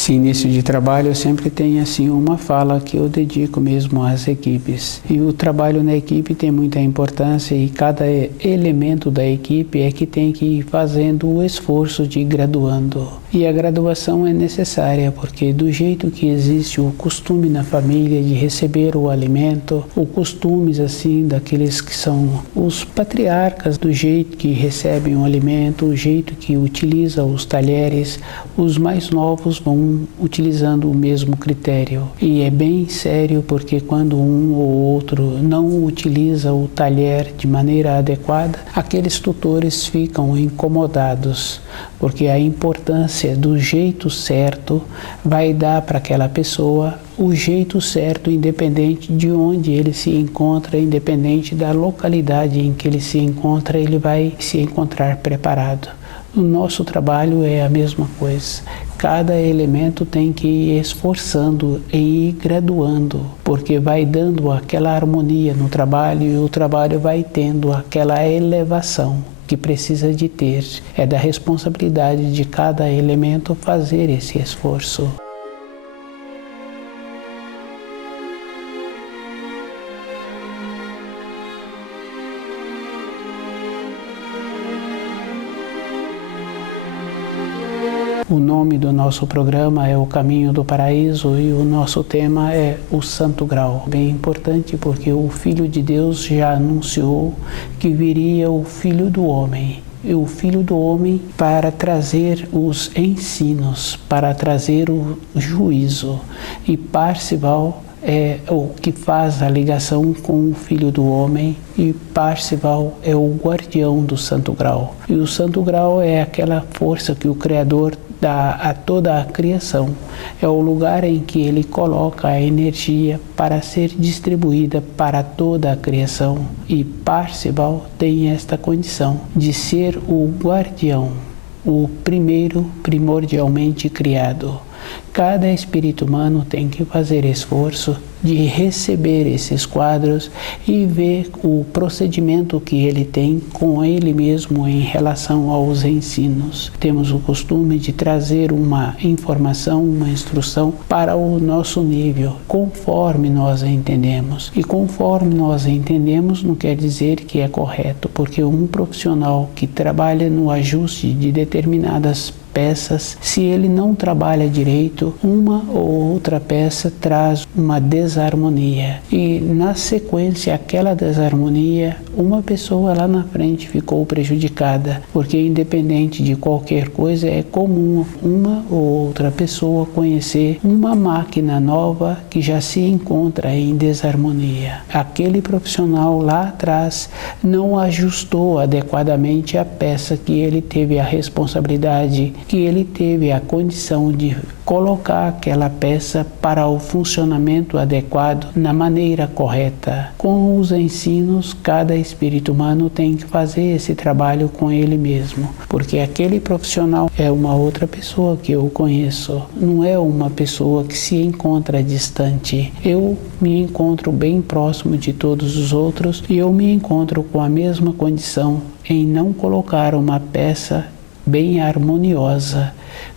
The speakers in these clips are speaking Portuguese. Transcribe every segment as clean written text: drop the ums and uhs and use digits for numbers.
Esse início de trabalho eu sempre tenho assim uma fala que eu dedico mesmo às equipes. E o trabalho na equipe tem muita importância e cada elemento da equipe é que tem que ir fazendo o esforço de ir graduando. E a graduação é necessária porque do jeito que existe o costume na família de receber o alimento, os costumes assim daqueles que são os patriarcas, do jeito que recebem o alimento, o jeito que utiliza os talheres, os mais novos vão utilizando o mesmo critério. E é bem sério porque quando um ou outro não utiliza o talher de maneira adequada, aqueles tutores ficam incomodados, porque a importância do jeito certo vai dar para aquela pessoa o jeito certo, independente de onde ele se encontra, independente da localidade em que ele se encontra, ele vai se encontrar preparado. O nosso trabalho é a mesma coisa. Cada elemento tem que ir esforçando e ir graduando, porque vai dando aquela harmonia no trabalho e o trabalho vai tendo aquela elevação que precisa de ter. É da responsabilidade de cada elemento fazer esse esforço. O nome do nosso programa é O Caminho do Paraíso e o nosso tema é o Santo Grau. Bem importante porque o Filho de Deus já anunciou que viria o Filho do Homem. E o Filho do Homem para trazer os ensinos, para trazer o juízo. E Parzival é o que faz a ligação com o Filho do Homem e Parzival é o guardião do Santo Grau. E o Santo Grau é aquela força que o Criador dá a toda a criação. É o lugar em que ele coloca a energia para ser distribuída para toda a criação. E Parzival tem esta condição de ser o guardião, o primeiro primordialmente criado. Cada espírito humano tem que fazer esforço de receber esses quadros e ver o procedimento que ele tem com ele mesmo em relação aos ensinos. Temos o costume de trazer uma informação, uma instrução para o nosso nível, conforme nós entendemos. E conforme nós entendemos não quer dizer que é correto, porque um profissional que trabalha no ajuste de determinadas peças, se ele não trabalha direito, uma ou outra peça traz uma desarmonia e na sequência aquela desarmonia, uma pessoa lá na frente ficou prejudicada, porque independente de qualquer coisa é comum uma ou outra pessoa conhecer uma máquina nova que já se encontra em desarmonia. Aquele profissional lá atrás não ajustou adequadamente a peça que ele teve a responsabilidade, que ele teve a condição de colocar aquela peça para o funcionamento adequado na maneira correta. Com os ensinos, cada espírito humano tem que fazer esse trabalho com ele mesmo, porque aquele profissional é uma outra pessoa que eu conheço, não é uma pessoa que se encontra distante. Eu me encontro bem próximo de todos os outros e eu me encontro com a mesma condição em não colocar uma peça bem harmoniosa.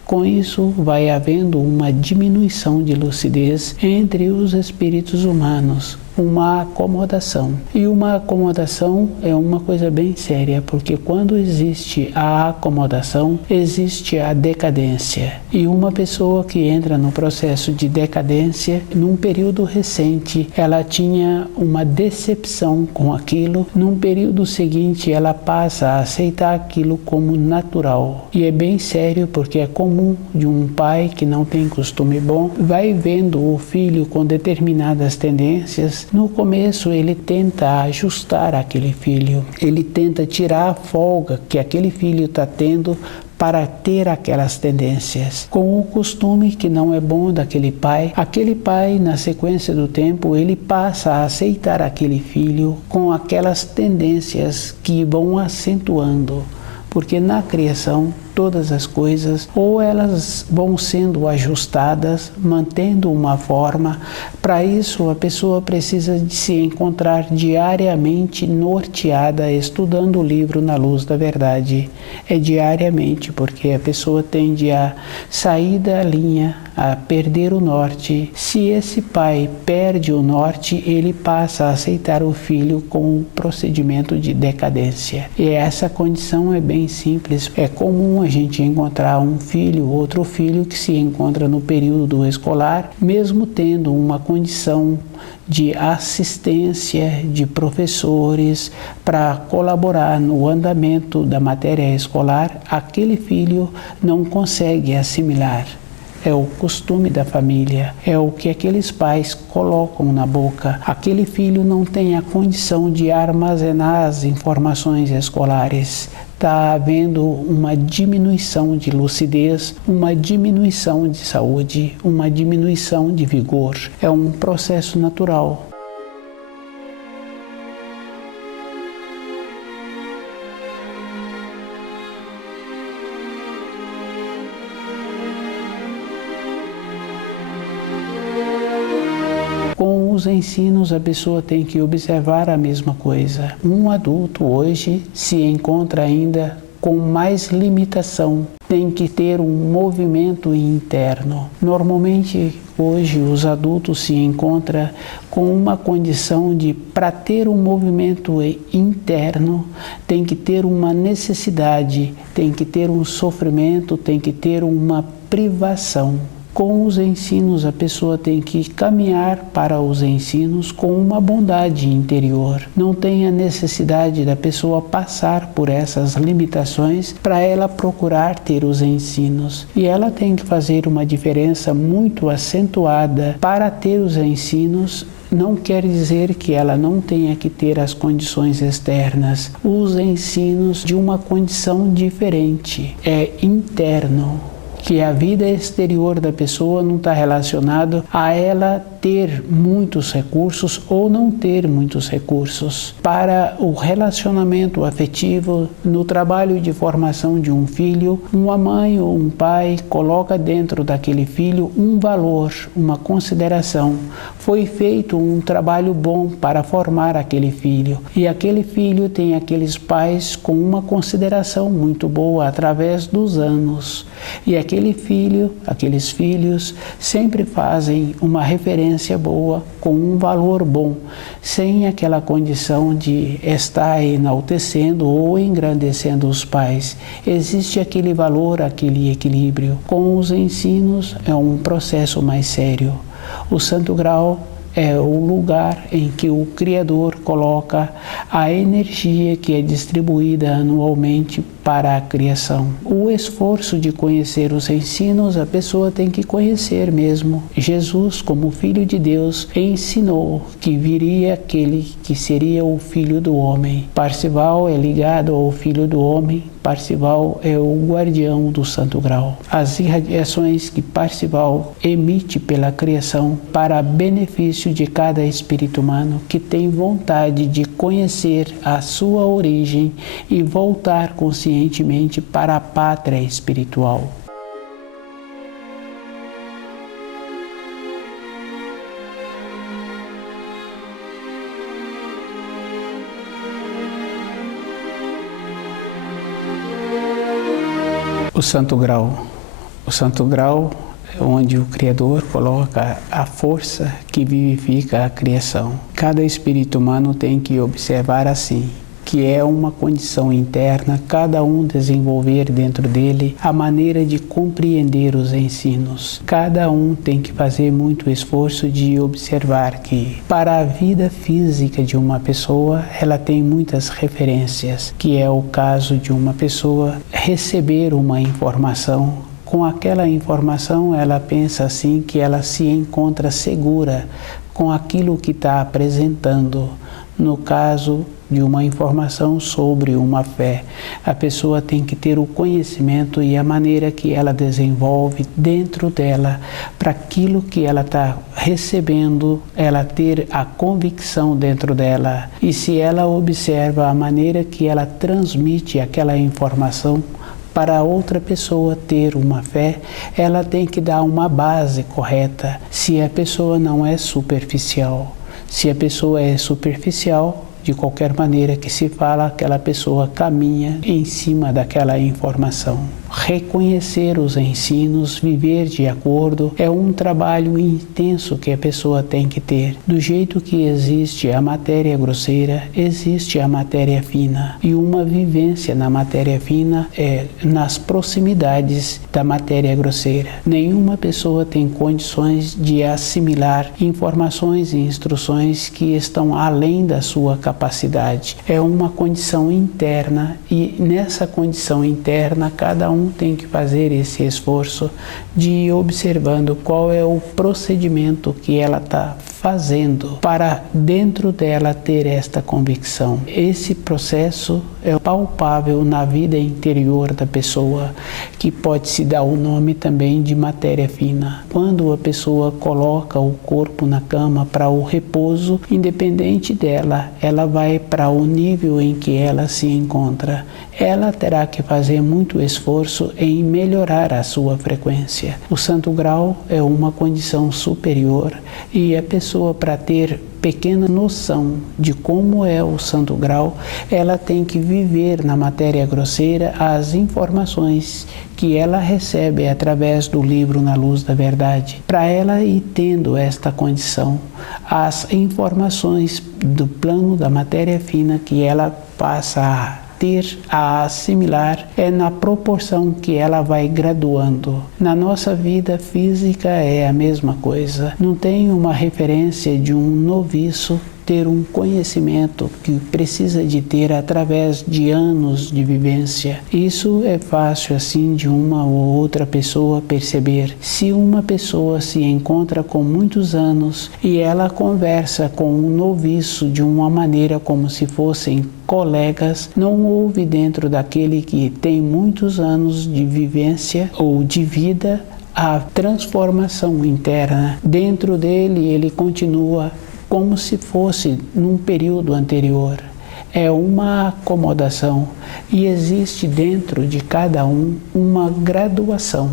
Com isso, vai havendo uma diminuição de lucidez entre os espíritos humanos, uma acomodação. E uma acomodação é uma coisa bem séria, porque quando existe a acomodação, existe a decadência. E uma pessoa que entra no processo de decadência, num período recente, ela tinha uma decepção com aquilo, num período seguinte, ela passa a aceitar aquilo como natural. E é bem sério, porque é comum de um pai que não tem costume bom, vai vendo o filho com determinadas tendências. No começo ele tenta ajustar aquele filho, ele tenta tirar a folga que aquele filho está tendo para ter aquelas tendências. Com o costume que não é bom daquele pai, aquele pai, na sequência do tempo, ele passa a aceitar aquele filho com aquelas tendências que vão acentuando. Porque na criação todas as coisas, ou elas vão sendo ajustadas, mantendo uma forma. Para isso, a pessoa precisa de se encontrar diariamente norteada, estudando o livro Na Luz da Verdade. É diariamente, porque a pessoa tende a sair da linha, a perder o norte. Se esse pai perde o norte, ele passa a aceitar o filho com um procedimento de decadência. E essa condição é bem simples. É comum a gente encontrar um filho, outro filho que se encontra no período escolar, mesmo tendo uma condição de assistência de professores para colaborar no andamento da matéria escolar, aquele filho não consegue assimilar. É o costume da família, é o que aqueles pais colocam na boca. Aquele filho não tem a condição de armazenar as informações escolares. Está havendo uma diminuição de lucidez, uma diminuição de saúde, uma diminuição de vigor. É um processo natural. Com os ensinos, a pessoa tem que observar a mesma coisa. Um adulto hoje se encontra ainda com mais limitação, tem que ter um movimento interno. Normalmente, hoje, os adultos se encontram com uma condição de, para ter um movimento interno, tem que ter uma necessidade, tem que ter um sofrimento, tem que ter uma privação. Com os ensinos, a pessoa tem que caminhar para os ensinos com uma bondade interior. Não tem a necessidade da pessoa passar por essas limitações para ela procurar ter os ensinos. E ela tem que fazer uma diferença muito acentuada para ter os ensinos. Não quer dizer que ela não tenha que ter as condições externas. Os ensinos de uma condição diferente. É interno. Que a vida exterior da pessoa não está relacionado a ela ter muitos recursos ou não ter muitos recursos. Para o relacionamento afetivo, no trabalho de formação de um filho, uma mãe ou um pai coloca dentro daquele filho um valor, uma consideração. Foi feito um trabalho bom para formar aquele filho e aquele filho tem aqueles pais com uma consideração muito boa através dos anos. E aquele filho, aqueles filhos sempre fazem uma referência boa, com um valor bom, sem aquela condição de estar enaltecendo ou engrandecendo os pais. Existe aquele valor, aquele equilíbrio. Com os ensinos é um processo mais sério. O Santo Grau é o lugar em que o Criador coloca a energia que é distribuída anualmente para a criação. O esforço de conhecer os ensinos, a pessoa tem que conhecer mesmo. Jesus, como Filho de Deus, ensinou que viria aquele que seria o Filho do Homem. Parzival é ligado ao Filho do Homem. Parzival é o guardião do Santo Grau. As irradiações que Parzival emite pela criação para benefício de cada espírito humano que tem vontade de conhecer a sua origem e voltar conscientemente para a pátria espiritual. O Santo Grau. O Santo Grau é onde o Criador coloca a força que vivifica a criação. Cada espírito humano tem que observar assim, que é uma condição interna, cada um desenvolver dentro dele a maneira de compreender os ensinos. Cada um tem que fazer muito esforço de observar que, para a vida física de uma pessoa, ela tem muitas referências, que é o caso de uma pessoa receber uma informação. Com aquela informação, ela pensa assim que ela se encontra segura com aquilo que está apresentando. No caso de uma informação sobre uma fé, a pessoa tem que ter o conhecimento e a maneira que ela desenvolve dentro dela para aquilo que ela está recebendo, ela ter a convicção dentro dela. E se ela observa a maneira que ela transmite aquela informação Para outra pessoa ter uma fé, ela tem que dar uma base correta. Se a pessoa não é superficial, se a pessoa é superficial, de qualquer maneira que se fala, aquela pessoa caminha em cima daquela informação. Reconhecer os ensinos, viver de acordo, é um trabalho intenso que a pessoa tem que ter. Do jeito que existe a matéria grosseira, existe a matéria fina. E uma vivência na matéria fina é nas proximidades da matéria grosseira. Nenhuma pessoa tem condições de assimilar informações e instruções que estão além da sua capacidade. É uma condição interna e nessa condição interna cada um tem que fazer esse esforço de ir observando qual é o procedimento que ela está fazendo para dentro dela ter esta convicção. Esse processo é palpável na vida interior da pessoa, que pode se dar o nome também de matéria fina. Quando a pessoa coloca o corpo na cama para o repouso, independente dela, ela vai para o nível em que ela se encontra. Ela terá que fazer muito esforço em melhorar a sua frequência. O santo grau é uma condição superior e a pessoa, para ter pequena noção de como é o santo grau, ela tem que viver na matéria grosseira as informações que ela recebe através do livro Na Luz da Verdade. Para ela ir tendo esta condição, as informações do plano da matéria fina que ela passa a assimilar é na proporção que ela vai graduando. Na nossa vida física é a mesma coisa. Não tem uma referência de um noviço ter um conhecimento que precisa de ter através de anos de vivência. Isso é fácil assim de uma ou outra pessoa perceber. Se uma pessoa se encontra com muitos anos e ela conversa com um noviço de uma maneira como se fossem colegas, não houve dentro daquele que tem muitos anos de vivência ou de vida a transformação interna. Dentro dele ele continua como se fosse num período anterior. É uma acomodação e existe dentro de cada um uma graduação.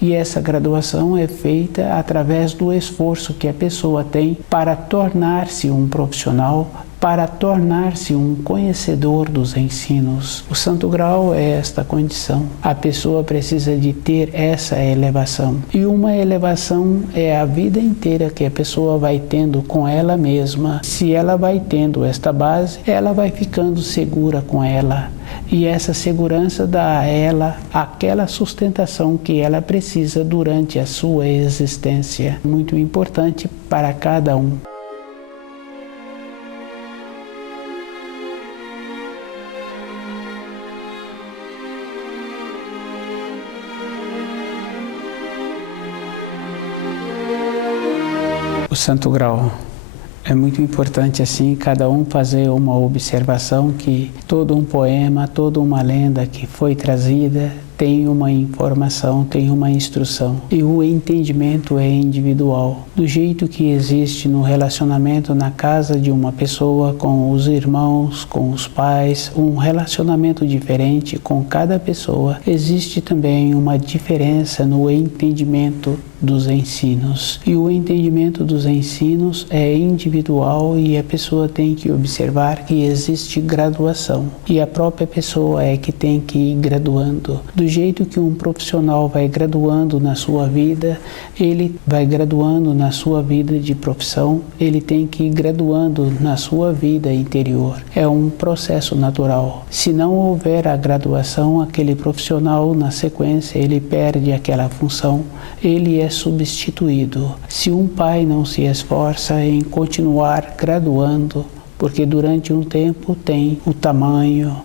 E essa graduação é feita através do esforço que a pessoa tem para tornar-se um profissional, para tornar-se um conhecedor dos ensinos. O santo grau é esta condição. A pessoa precisa de ter essa elevação. E uma elevação é a vida inteira que a pessoa vai tendo com ela mesma. Se ela vai tendo esta base, ela vai ficando segura com ela. E essa segurança dá a ela aquela sustentação que ela precisa durante a sua existência. Muito importante para cada um. O santo grau. É muito importante assim cada um fazer uma observação que todo um poema, toda uma lenda que foi trazida tem uma informação, tem uma instrução. E o entendimento é individual. Do jeito que existe no relacionamento na casa de uma pessoa com os irmãos, com os pais, um relacionamento diferente com cada pessoa, existe também uma diferença no entendimento dos ensinos. E o entendimento dos ensinos é individual e a pessoa tem que observar que existe graduação. E a própria pessoa é que tem que ir graduando. Do jeito que um profissional vai graduando na sua vida, ele vai graduando na sua vida de profissão, ele tem que ir graduando na sua vida interior. É um processo natural. Se não houver a graduação, aquele profissional, na sequência, ele perde aquela função, ele é substituído. Se um pai não se esforça em continuar graduando, porque durante um tempo tem o tamanho,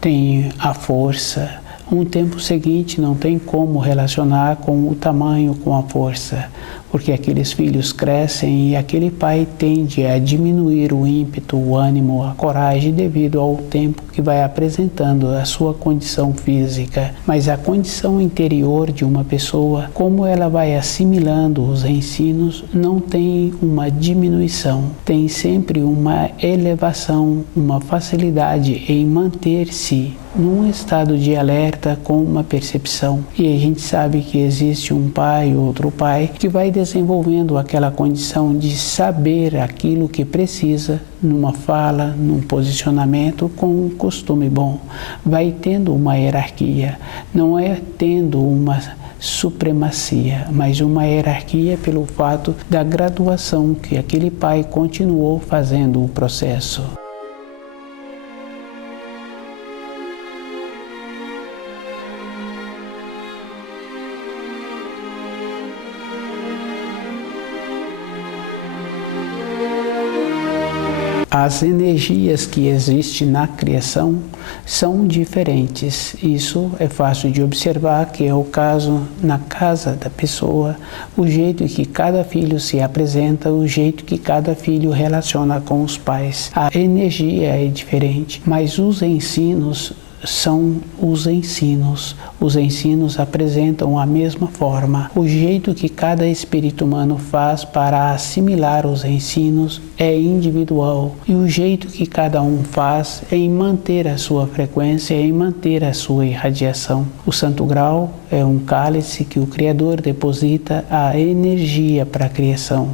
tem a força, um tempo seguinte não tem como relacionar com o tamanho, com a força. porque aqueles filhos crescem e aquele pai tende a diminuir o ímpeto, o ânimo, a coragem devido ao tempo que vai apresentando a sua condição física. Mas a condição interior de uma pessoa, como ela vai assimilando os ensinos, não tem uma diminuição, tem sempre uma elevação, uma facilidade em manter-se num estado de alerta com uma percepção. E a gente sabe que existe um pai, outro pai, que vai desenvolvendo aquela condição de saber aquilo que precisa numa fala, num posicionamento com um costume bom. Vai tendo uma hierarquia, não é tendo uma supremacia, mas uma hierarquia pelo fato da graduação que aquele pai continuou fazendo o processo. As energias que existem na criação são diferentes. Isso é fácil de observar, que é o caso na casa da pessoa, o jeito que cada filho se apresenta, o jeito que cada filho relaciona com os pais. A energia é diferente, mas os ensinos são os ensinos. Os ensinos apresentam a mesma forma. O jeito que cada espírito humano faz para assimilar os ensinos é individual. E o jeito que cada um faz é em manter a sua frequência, em manter a sua irradiação. O Santo Grau é um cálice que o Criador deposita a energia para a criação.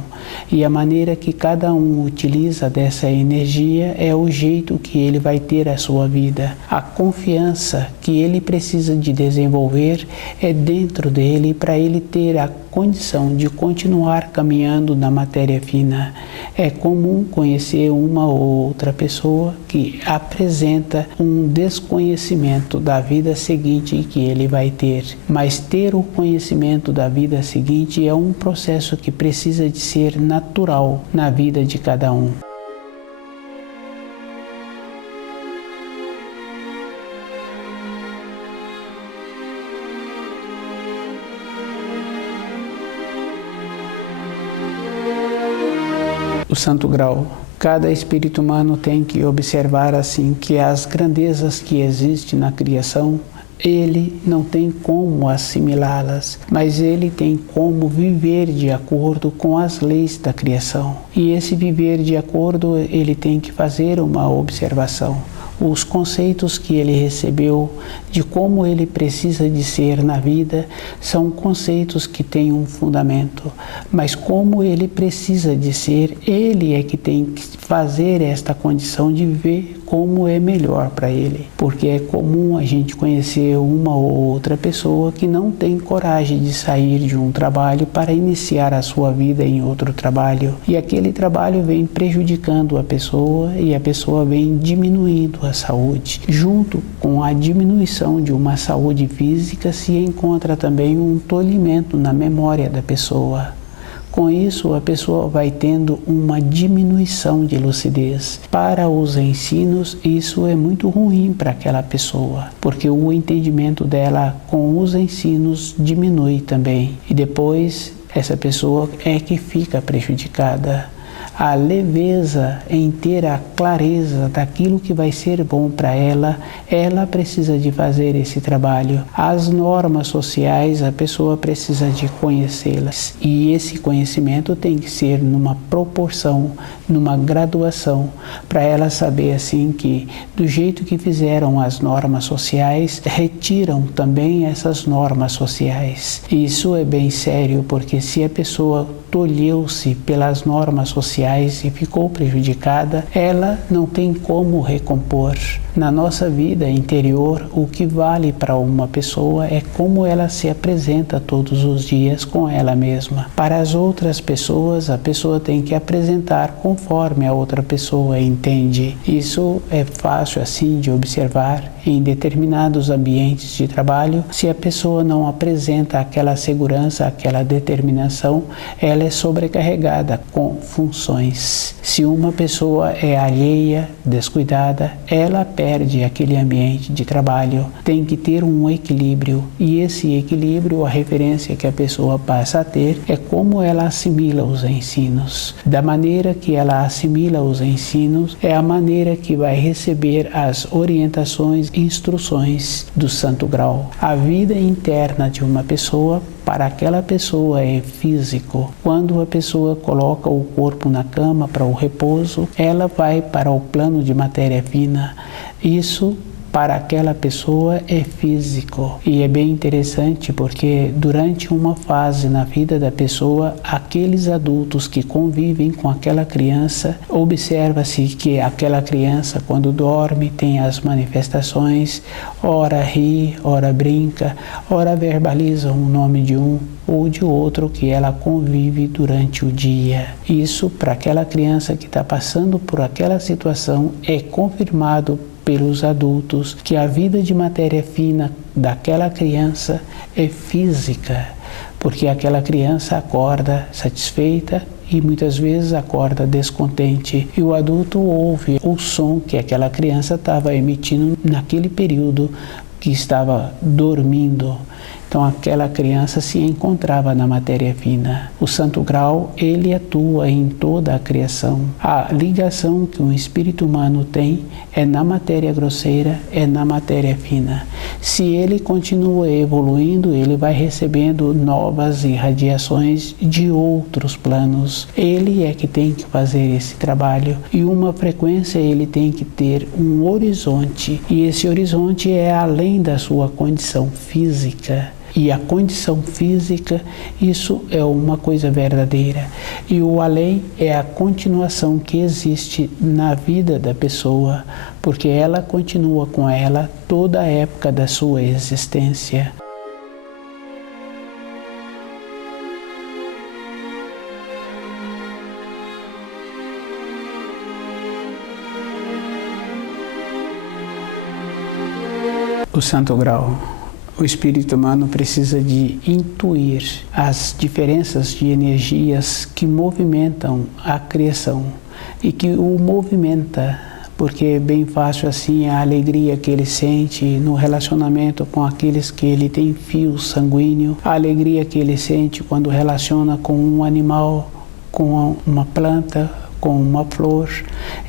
E a maneira que cada um utiliza dessa energia é o jeito que ele vai ter a sua vida. A confiança que ele precisa de desenvolver é dentro dele para ele ter a condição de continuar caminhando na matéria fina. É comum conhecer uma ou outra pessoa que apresenta um desconhecimento da vida seguinte que ele vai ter. Mas ter o conhecimento da vida seguinte é um processo que precisa de ser natural na vida de cada um. O Santo Grau. Cada espírito humano tem que observar assim que as grandezas que existem na criação, ele não tem como assimilá-las, mas ele tem como viver de acordo com as leis da criação. E esse viver de acordo, ele tem que fazer uma observação. Os conceitos que ele recebeu de como ele precisa de ser na vida são conceitos que têm um fundamento, mas como ele precisa de ser, ele é que tem que fazer esta condição de ver como é melhor para ele, porque é comum a gente conhecer uma ou outra pessoa que não tem coragem de sair de um trabalho para iniciar a sua vida em outro trabalho, e aquele trabalho vem prejudicando a pessoa e a pessoa vem diminuindo a saúde. Junto com a diminuição de uma saúde física se encontra também um tolhimento na memória da pessoa. Com isso, a pessoa vai tendo uma diminuição de lucidez. Para os ensinos, isso é muito ruim para aquela pessoa, porque o entendimento dela com os ensinos diminui também. E depois, essa pessoa é que fica prejudicada. A leveza em ter a clareza daquilo que vai ser bom para ela, ela precisa de fazer esse trabalho. As normas sociais, a pessoa precisa de conhecê-las. E esse conhecimento tem que ser numa proporção, numa graduação, para ela saber assim que, do jeito que fizeram as normas sociais, retiram também essas normas sociais. Isso é bem sério, porque se a pessoa tolheu-se pelas normas sociais e ficou prejudicada, ela não tem como recompor. Na nossa vida interior, o que vale para uma pessoa é como ela se apresenta todos os dias com ela mesma. Para as outras pessoas, a pessoa tem que apresentar conforme a outra pessoa entende. Isso é fácil assim de observar em determinados ambientes de trabalho. Se a pessoa não apresenta aquela segurança, aquela determinação, ela é sobrecarregada com funções. Se uma pessoa é alheia, descuidada, ela perde perde aquele ambiente de trabalho. Tem que ter um equilíbrio, e esse equilíbrio, a referência que a pessoa passa a ter é como ela assimila os ensinos. Da maneira que ela assimila os ensinos é a maneira que vai receber as orientações e instruções do Santo Grau. A vida interna de uma pessoa, para aquela pessoa, é físico. Quando a pessoa coloca o corpo na cama para o repouso, ela vai para o plano de matéria fina. Isso para aquela pessoa é físico. E é bem interessante porque durante uma fase na vida da pessoa, aqueles adultos que convivem com aquela criança, observa-se que aquela criança, quando dorme, tem as manifestações, ora ri, ora brinca, ora verbaliza o nome de um ou de outro que ela convive durante o dia. Isso, para aquela criança que está passando por aquela situação, é confirmado pelos adultos que a vida de matéria fina daquela criança é física, porque aquela criança acorda satisfeita e muitas vezes acorda descontente, e o adulto ouve o som que aquela criança estava emitindo naquele período que estava dormindo. Então aquela criança se encontrava na matéria fina. O Santo Grau, ele atua em toda a criação. A ligação que um espírito humano tem é na matéria grosseira, é na matéria fina. Se ele continua evoluindo, ele vai recebendo novas irradiações de outros planos. Ele é que tem que fazer esse trabalho, e uma frequência ele tem que ter um horizonte, e esse horizonte é além da sua condição física. E a condição física, isso é uma coisa verdadeira. E o além é a continuação que existe na vida da pessoa, porque ela continua com ela toda a época da sua existência. O Santo Grau. O espírito humano precisa de intuir as diferenças de energias que movimentam a criação e que o movimenta, porque é bem fácil assim a alegria que ele sente no relacionamento com aqueles que ele tem fio sanguíneo, a alegria que ele sente quando relaciona com um animal, com uma planta, com uma flor.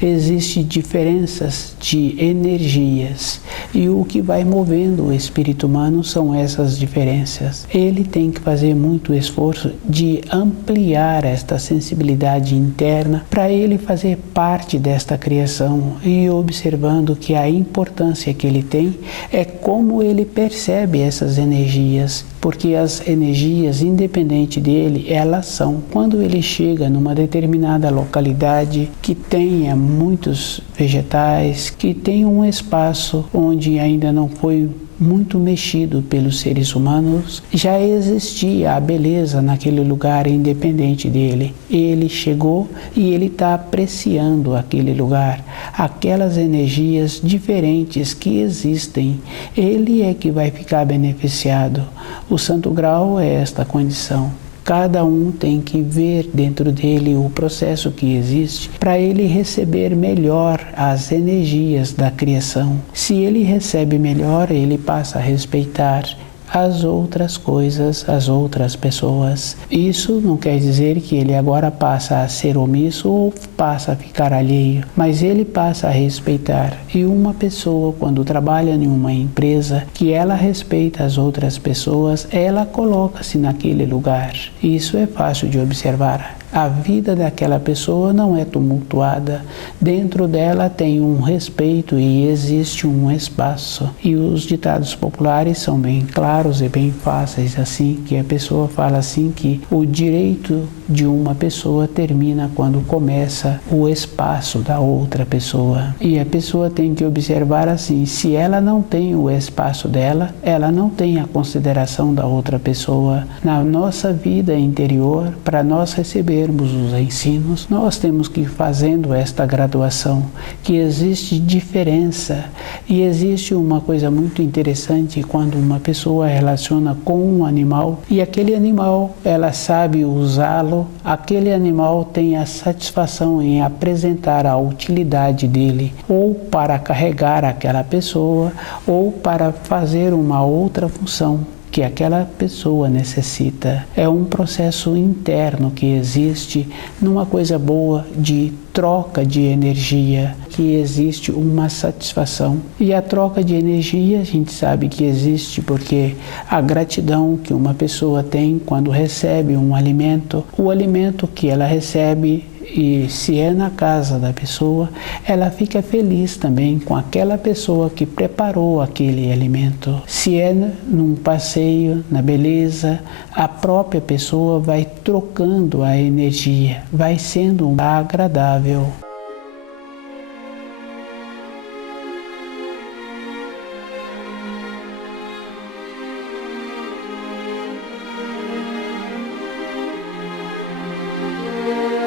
Existem diferenças de energias, e o que vai movendo o espírito humano são essas diferenças. Ele tem que fazer muito esforço de ampliar esta sensibilidade interna para ele fazer parte desta criação, e observando que a importância que ele tem é como ele percebe essas energias, porque as energias, independente dele, elas são. Quando ele chega numa determinada localidade que tenha muitos vegetais, que tenha um espaço onde ainda não foi muito mexido pelos seres humanos, já existia a beleza naquele lugar independente dele. Ele chegou e ele está apreciando aquele lugar, aquelas energias diferentes que existem. Ele é que vai ficar beneficiado. O Santo Grau é esta condição. Cada um tem que ver dentro dele o processo que existe para ele receber melhor as energias da criação. Se ele recebe melhor, ele passa a respeitar as outras coisas, as outras pessoas. Isso não quer dizer que ele agora passa a ser omisso ou passa a ficar alheio, mas ele passa a respeitar. E uma pessoa, quando trabalha em uma empresa, que ela respeita as outras pessoas, ela coloca-se naquele lugar. Isso é fácil de observar. A vida daquela pessoa não é tumultuada. Dentro dela tem um respeito e existe um espaço. E os ditados populares são bem claros e bem fáceis, assim, que a pessoa fala assim que o direito de uma pessoa termina quando começa o espaço da outra pessoa. E a pessoa tem que observar assim, se ela não tem o espaço dela, ela não tem a consideração da outra pessoa. Na nossa vida interior, para nós receber compreendermos os ensinos, nós temos que ir fazendo esta graduação, que existe diferença. E existe uma coisa muito interessante quando uma pessoa relaciona com um animal e aquele animal, ela sabe usá-lo, aquele animal tem a satisfação em apresentar a utilidade dele, ou para carregar aquela pessoa, ou para fazer uma outra função que aquela pessoa necessita. É um processo interno que existe numa coisa boa de troca de energia, que existe uma satisfação. E a troca de energia a gente sabe que existe porque a gratidão que uma pessoa tem quando recebe um alimento, o alimento que ela recebe, e se é na casa da pessoa, ela fica feliz também com aquela pessoa que preparou aquele alimento. Se é num passeio, na beleza, a própria pessoa vai trocando a energia, vai sendo agradável.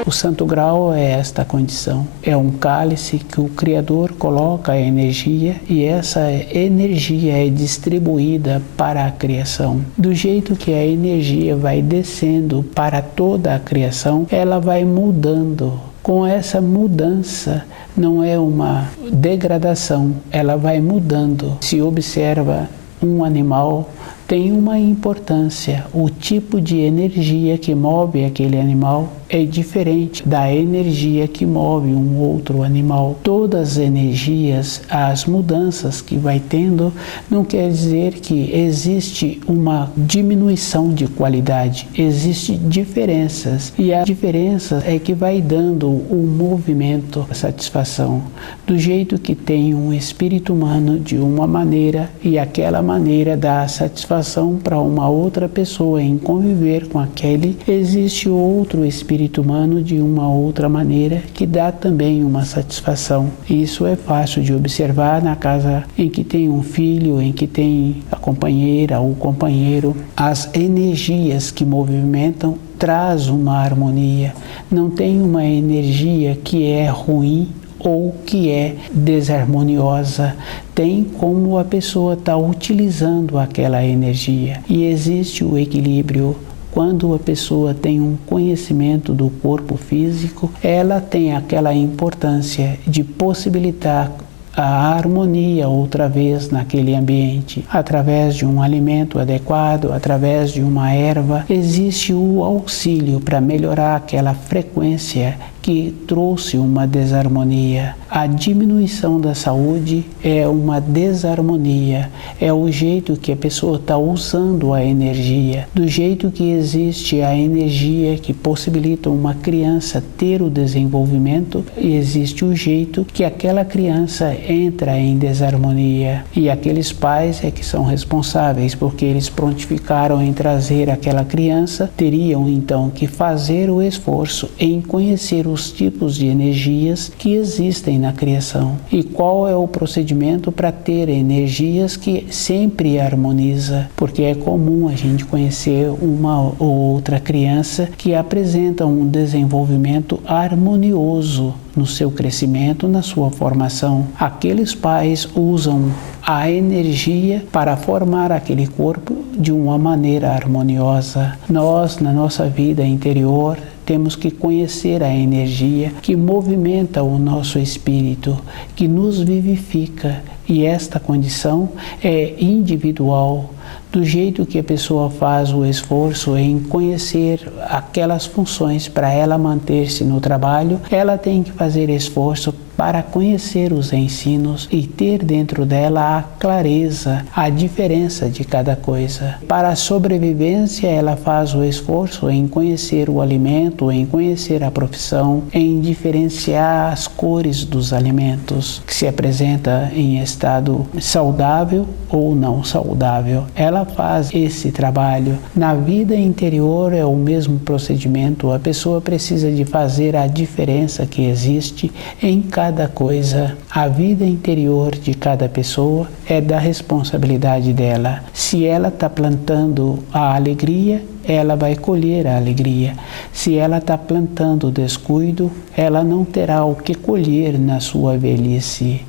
O Santo Grau é esta condição, é um cálice que o Criador coloca a energia e essa energia é distribuída para a criação. Do jeito que a energia vai descendo para toda a criação, ela vai mudando. Com essa mudança, não é uma degradação, ela vai mudando. Se observa um animal, tem uma importância. O tipo de energia que move aquele animal é diferente da energia que move um outro animal. Todas as energias, as mudanças que vai tendo, não quer dizer que existe uma diminuição de qualidade. Existem diferenças e a diferença é que vai dando o movimento, a satisfação. Do jeito que tem um espírito humano de uma maneira e aquela maneira dá satisfação para uma outra pessoa em conviver com aquele, existe outro espírito humano de uma outra maneira que dá também uma satisfação. Isso é fácil de observar na casa em que tem um filho, em que tem a companheira ou o companheiro. As energias que movimentam traz uma harmonia. Não tem uma energia que é ruim ou que é desarmoniosa, tem como a pessoa está utilizando aquela energia. E existe o equilíbrio. Quando a pessoa tem um conhecimento do corpo físico, ela tem aquela importância de possibilitar a harmonia outra vez naquele ambiente. Através de um alimento adequado, através de uma erva, existe o auxílio para melhorar aquela frequência que trouxe uma desarmonia. A diminuição da saúde é uma desarmonia, é o jeito que a pessoa está usando a energia. Do jeito que existe a energia que possibilita uma criança ter o desenvolvimento, existe o jeito que aquela criança entra em desarmonia. E aqueles pais é que são responsáveis, porque eles prontificaram em trazer aquela criança, teriam então que fazer o esforço em conhecer os tipos de energias que existem na criação e qual é o procedimento para ter energias que sempre harmoniza, porque é comum a gente conhecer uma ou outra criança que apresenta um desenvolvimento harmonioso no seu crescimento, na sua formação. Aqueles pais usam a energia para formar aquele corpo de uma maneira harmoniosa. Nós, na nossa vida interior, temos que conhecer a energia que movimenta o nosso espírito, que nos vivifica. E esta condição é individual. Do jeito que a pessoa faz o esforço em conhecer aquelas funções para ela manter-se no trabalho, ela tem que fazer esforço para conhecer os ensinos e ter dentro dela a clareza, a diferença de cada coisa. Para a sobrevivência, ela faz o esforço em conhecer o alimento, em conhecer a profissão, em diferenciar as cores dos alimentos, que se apresenta em estado saudável ou não saudável. Ela faz esse trabalho. Na vida interior é o mesmo procedimento. A pessoa precisa de fazer a diferença que existe em cada cada coisa. A vida interior de cada pessoa é da responsabilidade dela. Se ela está plantando a alegria, ela vai colher a alegria. Se ela está plantando o descuido, ela não terá o que colher na sua velhice.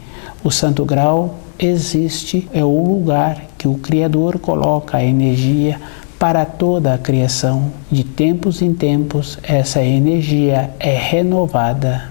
O Santo Grau existe, é o lugar que o Criador coloca a energia para toda a criação. De tempos em tempos, essa energia é renovada.